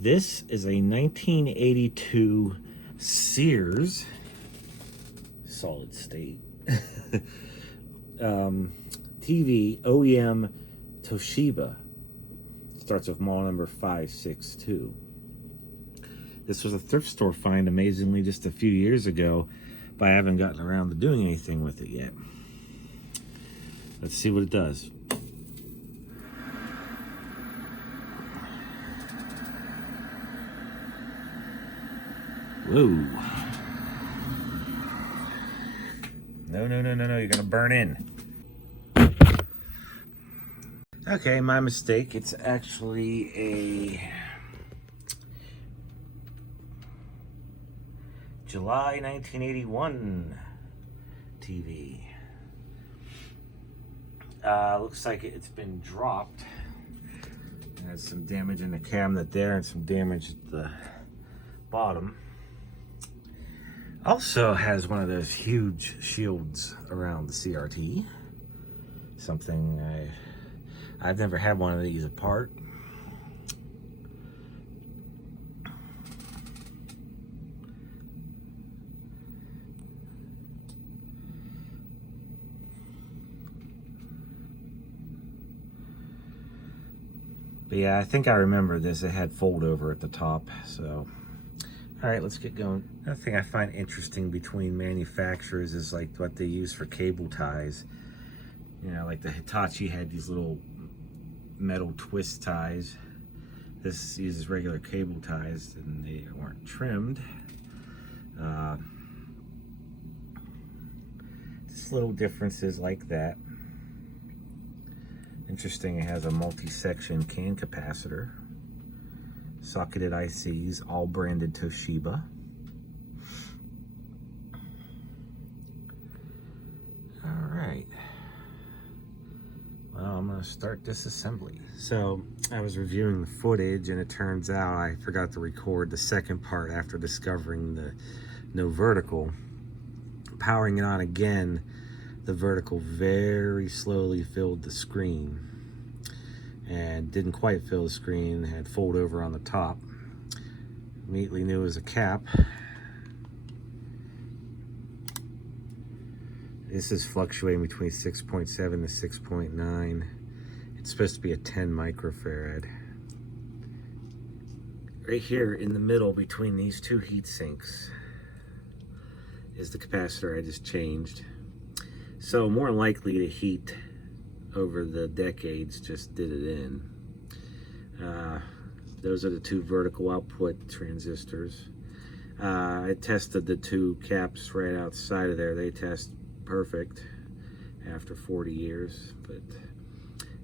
This is a 1982 Sears solid state TV OEM Toshiba. Starts with model number 562. This was a thrift store find, amazingly, just a few years ago, but I haven't gotten around to doing anything with it yet. Let's see what it does. Whoa. No, you're gonna burn in. Okay, my mistake. It's actually a July 1981 TV. Looks like it's been dropped. It has some damage in the cabinet there and some damage at the bottom. Also has one of those huge shields around the CRT. Something I've never had one of these apart. But yeah, I think I remember this. It had fold over at the top, so. All right, let's get going. Another thing I find interesting between manufacturers is like what they use for cable ties. You know, like the Hitachi had these little metal twist ties. This uses regular cable ties and they weren't trimmed. Just little differences like that. Interesting, it has a multi-section can capacitor. Socketed ICs, all branded Toshiba. All right. Well, I'm gonna start disassembly. So I was reviewing the footage and it turns out I forgot to record the second part after discovering the no vertical. Powering it on again, the vertical very slowly filled the screen and didn't quite fill the screen, had fold over on the top. Immediately knew it was a cap. This is fluctuating between 6.7 to 6.9. It's supposed to be a 10 microfarad. Right here in the middle between these two heat sinks is the capacitor I just changed. So more likely to heat over the decades, just did it in. Those are the two vertical output transistors. I tested the two caps right outside of there. They test perfect after 40 years, but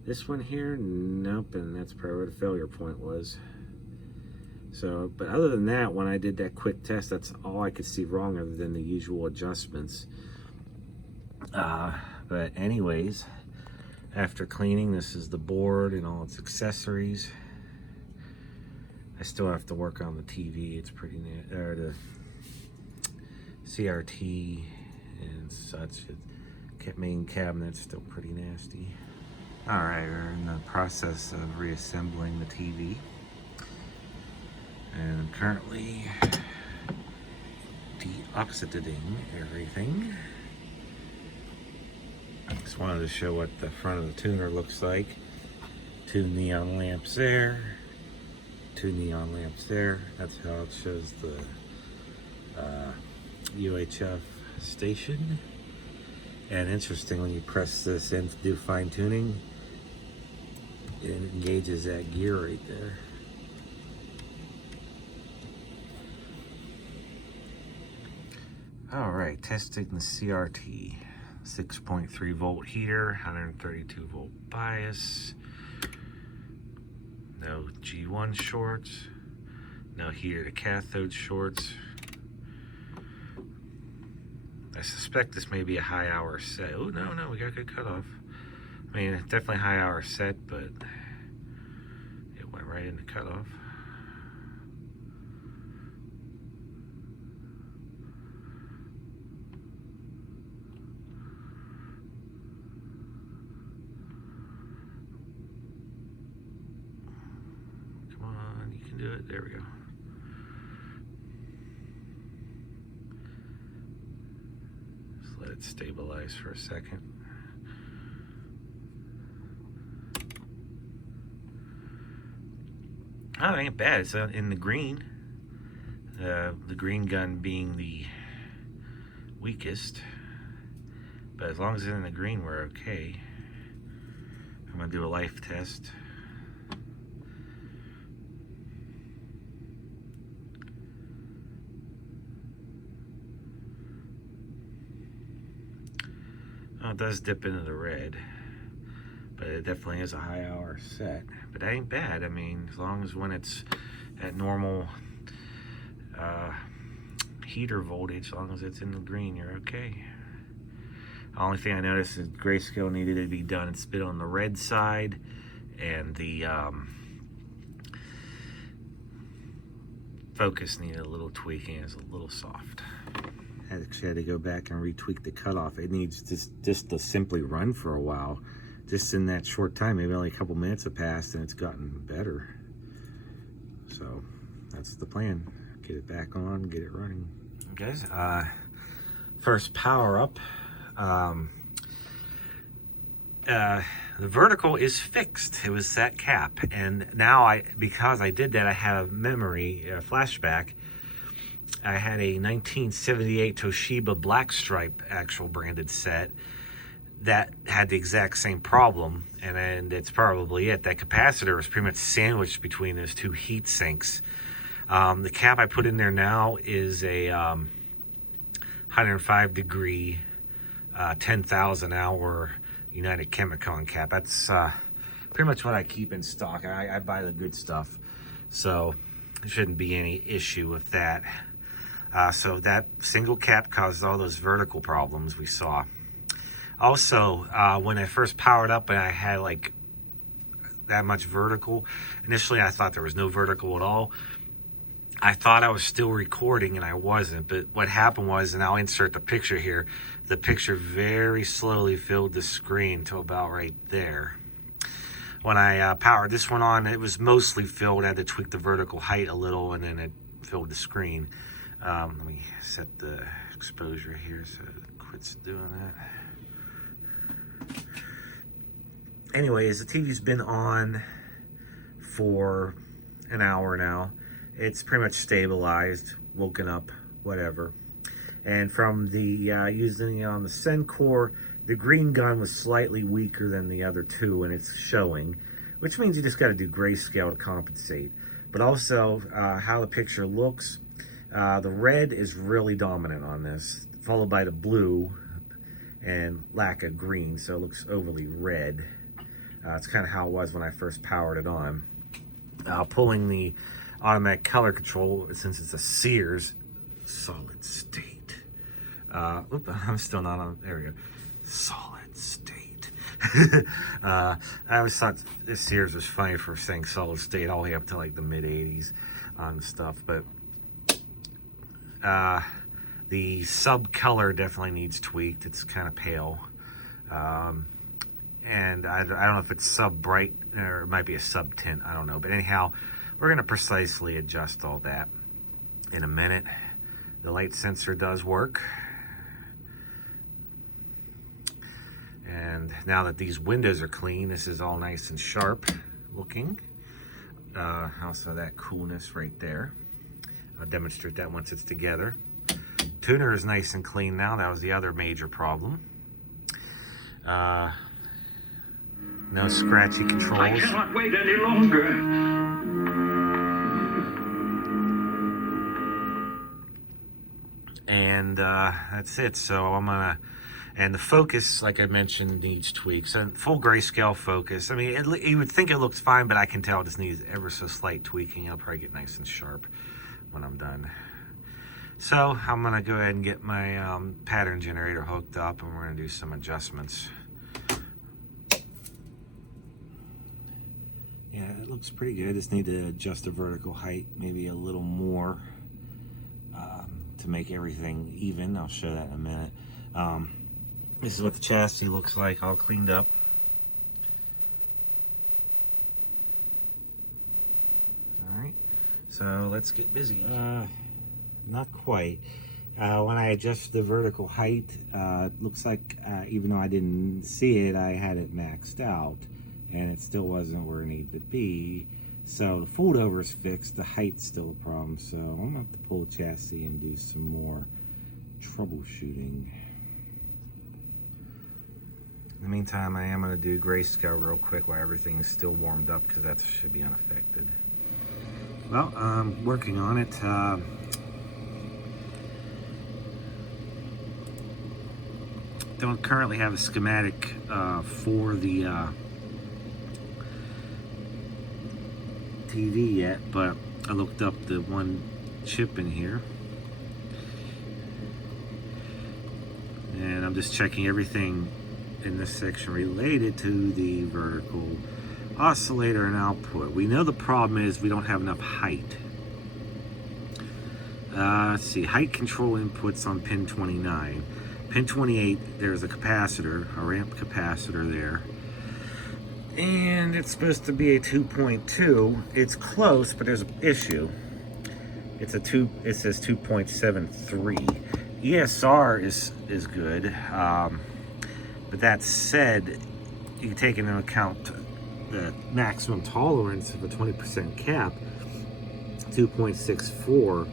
this one here, nope, and that's probably where the failure point was. So, but other than that, when I did that quick test, that's all I could see wrong other than the usual adjustments. But anyways, after cleaning, this is the board and all its accessories. I still have to work on the TV. It's pretty or the CRT and such. The main cabinet's still pretty nasty. All right, we're in the process of reassembling the TV, and I'm currently deoxidizing everything. Just wanted to show what the front of the tuner looks like. Two neon lamps there, two neon lamps there. That's how it shows the UHF station. And interesting, when you press this in to do fine tuning, it engages that gear right there. All right, testing the CRT. 6.3 volt heater, 132 volt bias, no G1 shorts, no heater to cathode shorts. I suspect this may be a high hour set. Oh, no, we got a good cutoff. I mean, it's definitely a high hour set, but it went right into cutoff. do it. There we go. Just let it stabilize for a second. Oh, it ain't bad. It's in the green. The green gun being the weakest. But as long as it's in the green, we're okay. I'm going to do a life test. Oh, it does dip into the red, but it definitely is a high hour set. But that ain't bad. I mean, as long as when it's at normal heater voltage, as long as it's in the green, you're okay. The only thing I noticed is grayscale needed to be done. It's been on the red side, and the focus needed a little tweaking. It's a little soft. I actually had to go back and retweak the cutoff. It needs just to simply run for a while. Just in that short time, maybe only a couple minutes have passed, and it's gotten better. So that's the plan. Get it back on, get it running. Guys, first power up. The vertical is fixed. It was that cap, and now because I did that, I have a memory, a flashback. I had a 1978 Toshiba Blackstripe actual branded set that had the exact same problem, and it's probably it. That capacitor was pretty much sandwiched between those two heat sinks. The cap I put in there now is a 105 degree 10,000 hour United Chemicon cap. That's pretty much what I keep in stock. I buy the good stuff, so there shouldn't be any issue with that. So that single cap caused all those vertical problems we saw. Also, when I first powered up and I had like that much vertical, initially I thought there was no vertical at all. I thought I was still recording and I wasn't, but what happened was, and I'll insert the picture here, the picture very slowly filled the screen to about right there. When I powered this one on, it was mostly filled. I had to tweak the vertical height a little, and then it filled the screen. Let me set the exposure here so it quits doing that. Anyways, the TV's been on for an hour now. It's pretty much stabilized, woken up, whatever. And from the using it on the Sencor, the green gun was slightly weaker than the other two, and it's showing, which means you just got to do grayscale to compensate. But also, how the picture looks, the red is really dominant on this, followed by the blue and lack of green, so it looks overly red. It's kind of how it was when I first powered it on. Pulling the automatic color control, since it's a Sears solid state. I'm still not on, there we go. Solid state. I always thought this Sears was funny for saying solid state all the way up to like the mid 80s on stuff, but the sub color definitely needs tweaked. It's kind of pale. And I don't know if it's sub bright or it might be a sub tint, I don't know, but anyhow, we're going to precisely adjust all that in a minute. The light sensor does work. And now that these windows are clean, this is all nice and sharp looking. Also that coolness right there. I'll demonstrate that once it's together. Tuner is nice and clean now. That was the other major problem. No scratchy controls. I cannot wait any longer. And that's it. So I'm gonna, and the focus, like I mentioned, needs tweaks. And full grayscale focus, I mean, you would think it looks fine, but I can tell it just needs ever so slight tweaking. It'll probably get nice and sharp when I'm done. So I'm gonna go ahead and get my pattern generator hooked up, and we're gonna do some adjustments. Yeah, it looks pretty good. I just need to adjust the vertical height maybe a little more to make everything even. I'll show that in a minute. This is what the chassis looks like, all cleaned up. All right, So let's get busy. Not quite. When I adjust the vertical height, it looks like even though I didn't see it, I had it maxed out, and it still wasn't where it needed to be. So the fold over is fixed, the height's still a problem, so I'm gonna have to pull the chassis and do some more troubleshooting. In the meantime, I am gonna do grayscale real quick while everything's still warmed up, because that should be unaffected. Well, I'm working on it. Don't currently have a schematic for the TV yet, but I looked up the one chip in here, and I'm just checking everything in this section related to the vertical oscillator and output. We know the problem is we don't have enough height. Let's see, height control inputs on pin 29. Pin 28, there's a capacitor, a ramp capacitor there. And it's supposed to be a 2.2. It's close, but there's an issue. It says 2.73. ESR is good. But that said, you can take into account the maximum tolerance of a 20% cap, 2.64,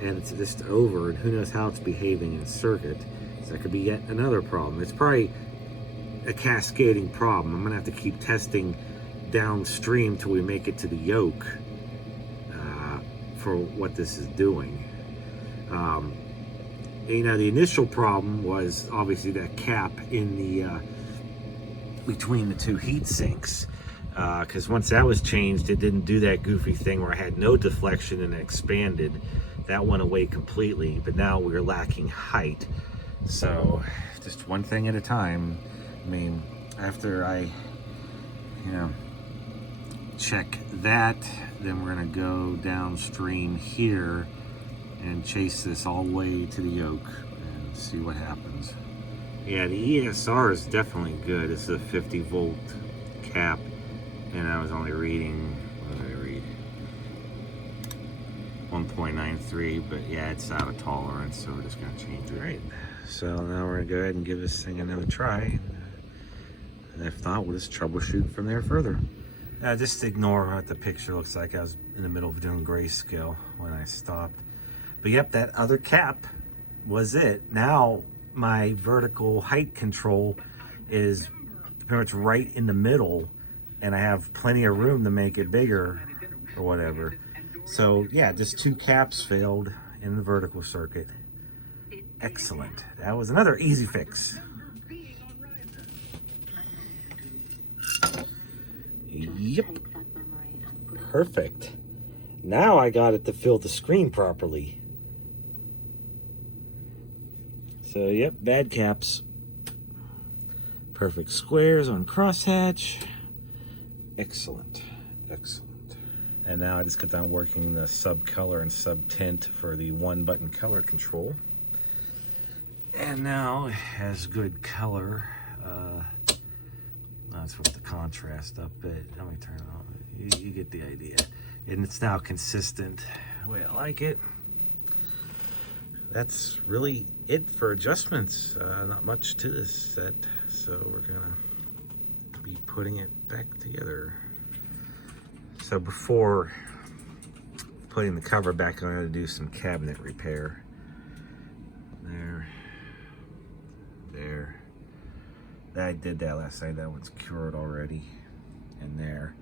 and it's just over, and who knows how it's behaving in circuit. So that could be yet another problem. It's probably a cascading problem. I'm gonna have to keep testing downstream till we make it to the yoke for what this is doing. You know, the initial problem was obviously that cap in the between the two heat sinks, because once that was changed, it didn't do that goofy thing where I had no deflection and it expanded. That went away completely, but now we're lacking height. So just one thing at a time. I mean, after I, you know, check that, then we're gonna go downstream here and chase this all the way to the yoke and see what happens. Yeah, the ESR is definitely good. It's a 50 volt cap, and I was only reading, what did I read? 1.93, but yeah, it's out of tolerance, so we're just gonna change it. Right. So now we're gonna go ahead and give this thing another try. And if not, we'll just troubleshoot from there further. Just ignore what the picture looks like. I was in the middle of doing grayscale when I stopped. But yep, that other cap was it. Now my vertical height control is pretty much right in the middle, and I have plenty of room to make it bigger or whatever. So yeah, just two caps failed in the vertical circuit. Excellent. That was another easy fix. Yep. Perfect. Now I got it to fill the screen properly. So yep, bad caps. Perfect squares on crosshatch. Excellent. Excellent. And now I just got done working the sub color and sub tint for the one button color control. And now it has good color. Let's put the contrast up a bit. Let me turn it on. You get the idea. And it's now consistent the way I like it. That's really it for adjustments. Not much to this set, so we're gonna be putting it back together. So before putting the cover back on, I gotta do some cabinet repair. There. I did that last night. That one's cured already. And there.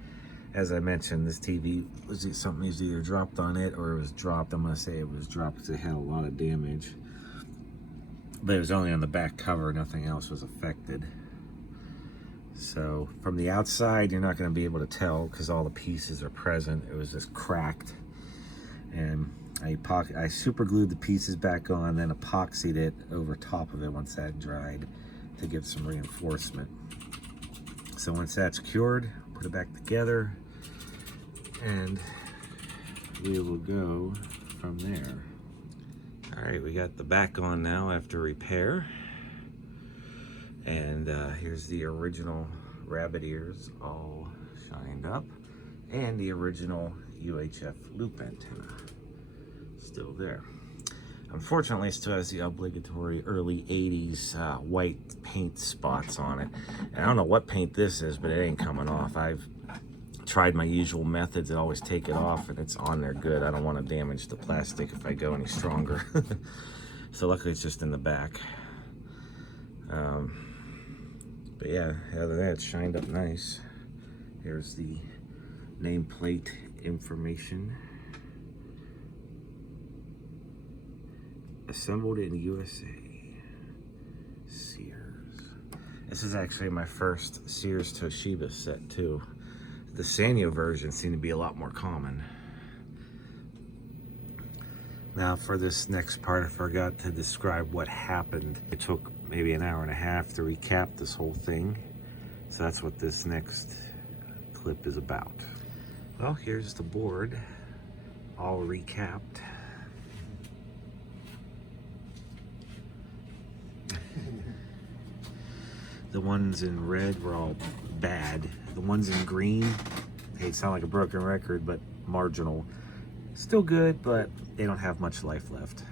As I mentioned, this TV was something was either dropped on it or it was dropped. I'm gonna say it was dropped because it had a lot of damage. But it was only on the back cover, nothing else was affected. So from the outside, you're not gonna be able to tell because all the pieces are present. It was just cracked. And I super glued the pieces back on, then epoxied it over top of it once that dried to give some reinforcement. So once that's cured, put it back together and we will go from there. All right, we got the back on now after repair. And here's the original rabbit ears all shined up and the original UHF loop antenna. Still there. Unfortunately, it still has the obligatory early 80s white paint spots on it. And I don't know what paint this is, but it ain't coming off. I've tried my usual methods that always take it off, and it's on there good. I don't want to damage the plastic if I go any stronger. So luckily it's just in the back. But yeah, other than that, it's shined up nice. Here's the nameplate information. Assembled in USA. Sears. This is actually my first Sears Toshiba set too. The Sanyo version seemed to be a lot more common. Now for this next part, I forgot to describe what happened. It took maybe an hour and a half to recap this whole thing. So that's what this next clip is about. Well, here's the board, all recapped. The ones in red were all bad. The ones in green, they sound like a broken record, but marginal. Still good, but they don't have much life left.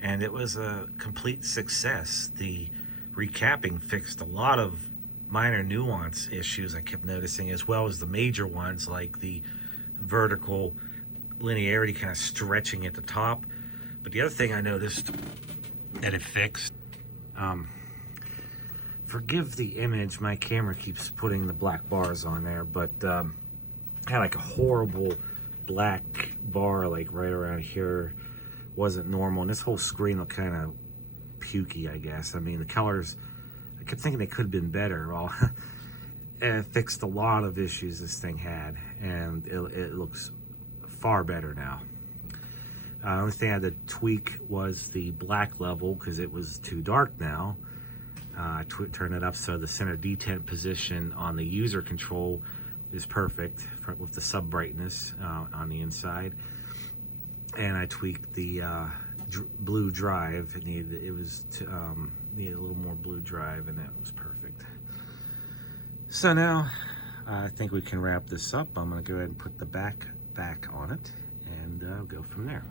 And it was a complete success. The recapping fixed a lot of minor nuance issues I kept noticing, as well as the major ones like the vertical linearity kind of stretching at the top. But the other thing I noticed that it fixed, forgive the image, my camera keeps putting the black bars on there, but I had like a horrible black bar like right around here. Wasn't normal, and this whole screen looked kind of pukey, I guess. I mean, the colors, I kept thinking they could have been better. Well, it fixed a lot of issues this thing had, and it looks far better now. The only thing I had to tweak was the black level, because it was too dark now. I turned it up so the center detent position on the user control is perfect with the sub brightness on the inside. And I tweaked the blue drive. It needed a little more blue drive, and that was perfect. So now I think we can wrap this up. I'm going to go ahead and put the back on it, and go from there.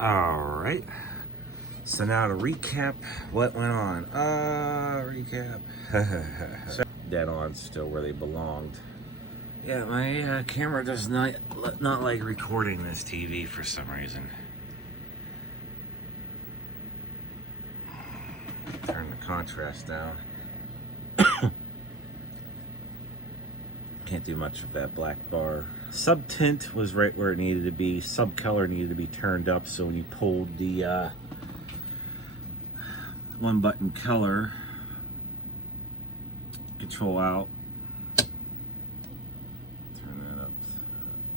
Alright, so now to recap what went on. Recap. Dead on still where they belonged. Yeah, my camera does not like recording this TV for some reason. Turn the contrast down. Can't do much with that black bar. Sub tint was right where it needed to be. Sub color needed to be turned up, so when you pulled the one button color control out, turn that up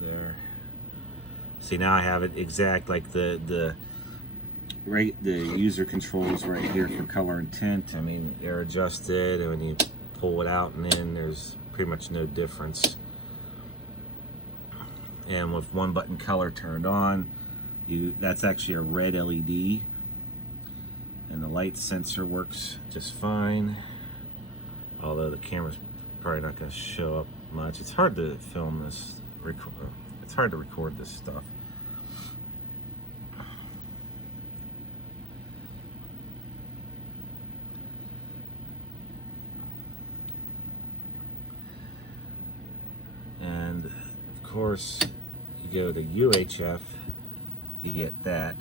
there. See, now I have it exact like the user controls right here for color and tint. I mean, they're adjusted, and when you pull it out and in, there's pretty much no difference. And with one button color turned on, that's actually a red LED, and the light sensor works just fine, although the camera's probably not going to show up much. It's hard to film this, it's hard to record this stuff. course, you go to UHF, you get that.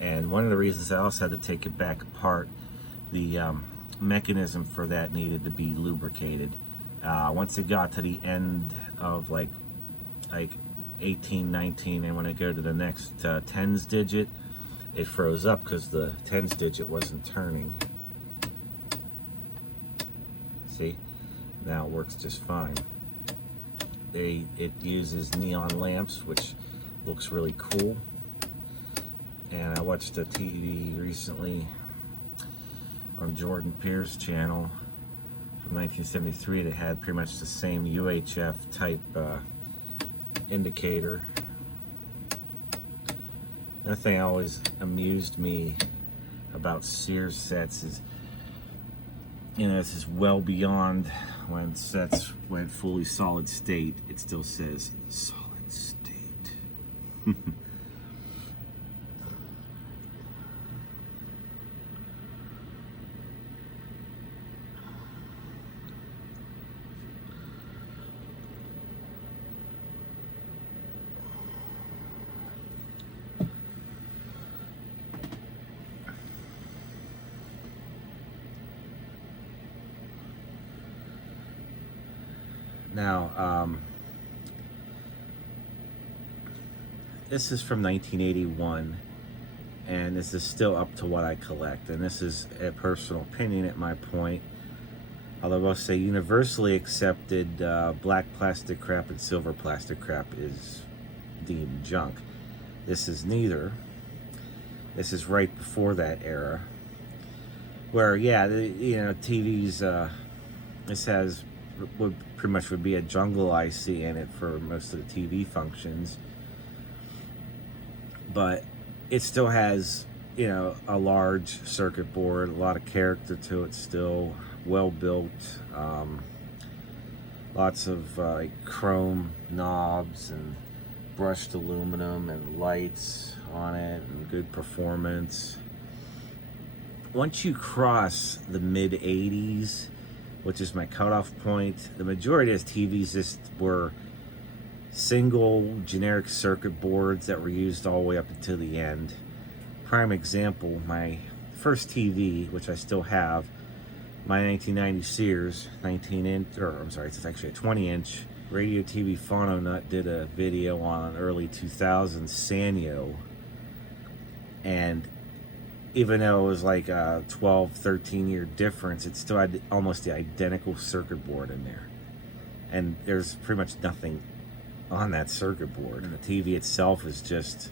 And one of the reasons I also had to take it back apart, the mechanism for that needed to be lubricated. Once it got to the end of like 18, 19, and when I go to the next tens digit, it froze up because the tens digit wasn't turning. See, now it works just fine. It uses neon lamps, which looks really cool. And I watched a TV recently on Jordan Pierce's channel from 1973 that had pretty much the same UHF type indicator. Another thing that always amused me about Sears sets is, this is well beyond when sets went fully solid state. It still says solid state. Now, this is from 1981, and this is still up to what I collect. And this is a personal opinion at my point. Although I'll say universally accepted, black plastic crap and silver plastic crap is deemed junk. This is neither. This is right before that era, where TVs. This has pretty much would be a jungle IC in it for most of the TV functions, but it still has a large circuit board, a lot of character to it, still well built, lots of chrome knobs and brushed aluminum and lights on it, and good performance. Once you cross the mid 80s, which is my cutoff point, the majority of TVs just were single generic circuit boards that were used all the way up until the end. Prime example, my first TV, which I still have, my 1990 Sears it's actually a 20-inch Radio TV Phono-Nut did a video on an early 2000s Sanyo, and even though it was like a 12, 13 year difference, it still had almost the identical circuit board in there. And there's pretty much nothing on that circuit board. And the TV itself is just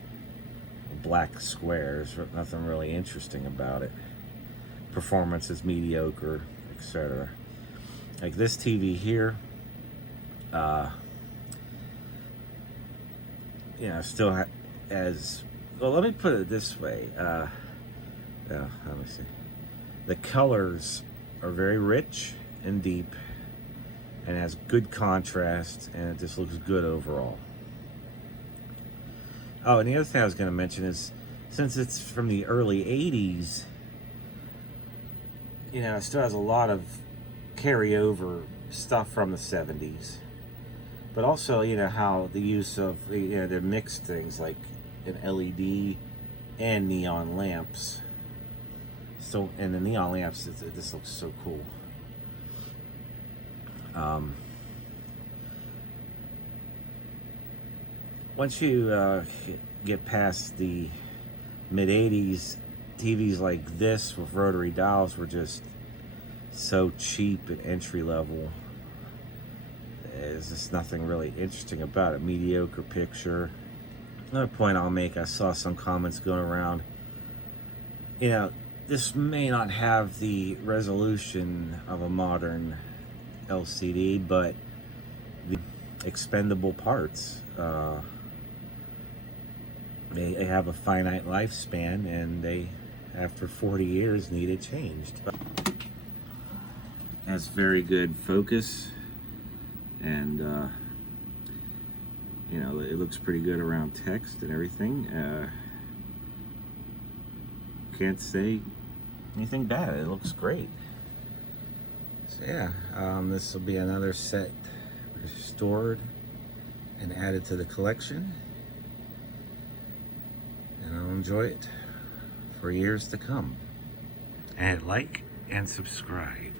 black squares, nothing really interesting about it. Performance is mediocre, etc. Like this TV here, still has, well, let me put it this way. Let me see. The colors are very rich and deep, and has good contrast, and it just looks good overall. Oh, and the other thing I was going to mention is, since it's from the early 80s, it still has a lot of carryover stuff from the 70s. But also, how the use of, the mixed things like an LED and neon lamps. So, and the neon lamps, this looks so cool. Once you get past the mid 80s, TVs like this with rotary dials were just so cheap and entry level. There's just nothing really interesting about it. Mediocre picture. Another point I'll make, I saw some comments going around, this may not have the resolution of a modern LCD, but the expendable parts, they have a finite lifespan, and they, after 40 years, need it changed. It has very good focus, and it looks pretty good around text and everything. Can't say anything bad. It looks great. So yeah, this will be another set restored and add it to the collection, and I'll enjoy it for years to come. And like and subscribe.